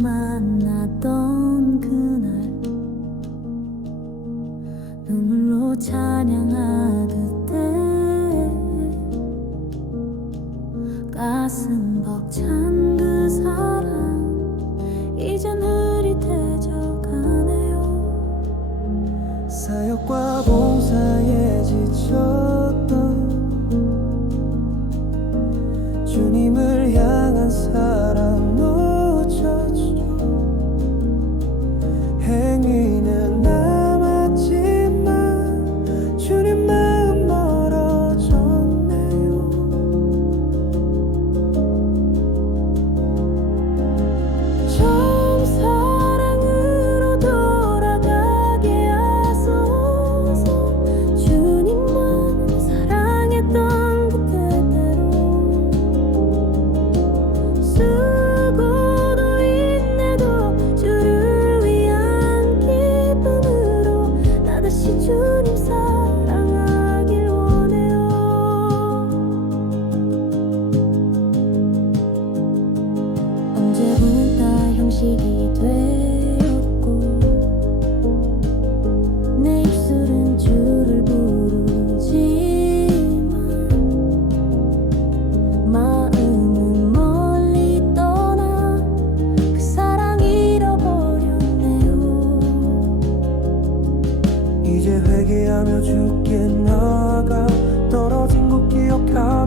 만났던 그날 눈물로 찬양하듯 때 가슴 벅찬 그 사랑 이젠 의식이 되었고 내 입술은 줄을 부르지만 마음은 멀리 떠나 그 사랑 잃어버렸네요. 이제 회개하며 죽게 나가 떨어진 곳 기억하